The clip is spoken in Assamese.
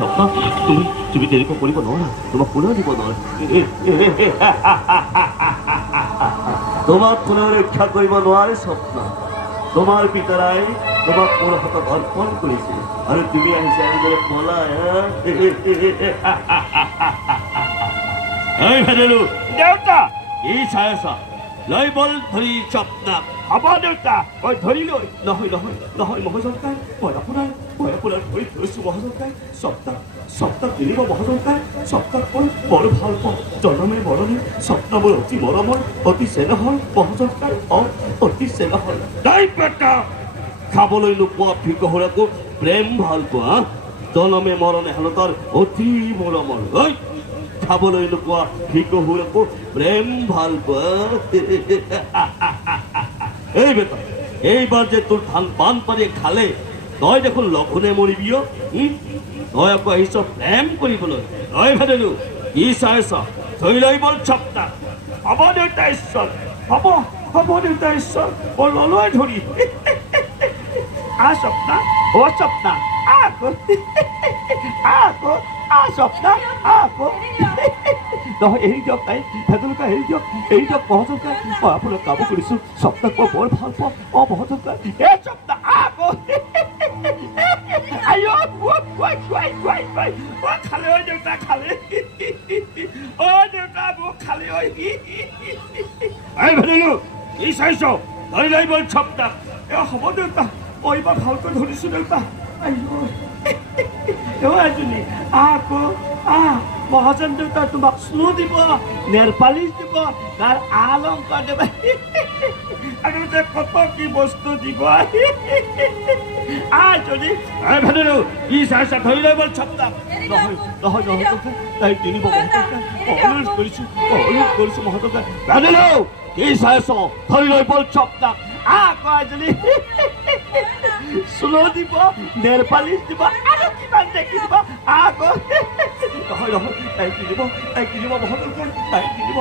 তুমি তেনেকুৱা কৰিব নোৱাৰা, তোমাক কোনেও দিব নোৱাৰে। তোমাক কোনেও ৰক্ষা কৰিব নোৱাৰে স্বপ্ন। তোমাৰ পিতাৰাই তোমাক মোৰ হাতত অৰ্পণ কৰিছিল আৰু তুমি আহিছা এনেদৰে পলাই। এই ভেদেলু দেউতা কি চাই আছা? লৈ বল ধৰি স্বপ্নাক। হ'ব দেউতা মই ধৰি লৈ। নহয় নহয় নহয় মহাজনকাই, মই আপোনাৰ ধৰি ধৰিছোঁ মহাজনকাই। স্বপ্নাক নিদিব মহাজনকাই। স্বপ্নাক মই বৰ ভাল পাওঁ, জনমে মৰণে। স্বপ্ন মোৰ অতি মৰমৰ, অতি চেনেহৰ মহাজনকাই, অতি চেনেহৰ। তাই বেটা খাবলৈ নোপোৱা ভিকহৰাকো প্ৰেম ভাল পোৱা, জনমে মৰণে হেনো তাৰ অতি মৰমৰ। ঐ খাবলৈ নোপোৱা ভিকহৰাকো প্ৰেম ভাল পোৱা। এই বেটা, এইবাৰ যে তোৰ ধান বানপানীয়ে খালে, তই দেখোন লঘোণে মৰিবিও। তই আকৌ আহিছ প্ৰেম কৰিবলৈ। তই ভেদেলু কি চাইছ? ধৰি লৈ বল স্বপ্নাক। হ'ব দেউতা ঈশ্বৰ, হ'ব দেউতা ঈশ্বৰ, মই ললোৱে ধৰি। স্বপ্না অ স্বপ্না আকৌ স্বপ্না আকৌ। নহয় এৰি দিয়ক, তাই ভেদেলুকা এৰি দিয়ক মহাজনকাই। মই আপোনাক কাম কৰিছোঁ, স্বপ্নাক মই বৰ ভাল পাওঁ। মহাজনকাই। এ স্বপ্না আকৌ আইঅ খালে ঐ দেউতা, খালে অ দেউতা মোক খালে ঐ। এই ভেদেলু কি চাইছ? ধৰি লৈ বল স্বপ্নাক। হ'ব দেউতা, মই এইবাৰ ভালকৈ ধৰিছোঁ দেউতা। এজনী আকৌ মহাজন দেউতা তোমাক স্নো দিব, নেল পালিচ দিব, তাৰ অলংকাৰ দিব, আৰু যে কত কি বস্তু দিব। যদি এই ভেদেলু কি চাইছা? ধৰি লৈ বল স্বপ্নাক। নহয় নহয় মহাজনকাই, তাই তিনিব মহাজনকাই। অনুৰোধ কৰিছোঁ মহাজনকাই। ভেদেলু কি চাইছ? ধৰি লৈ বল স্বপ্নাক। আকৌ এজনী স্নো দিব, নেল পালিচ দিব, আৰু কিমান দেখি দিব। আকৌ নহয় নহয়, তাই কিনিব মহাজনকাই, তাই কিনিব।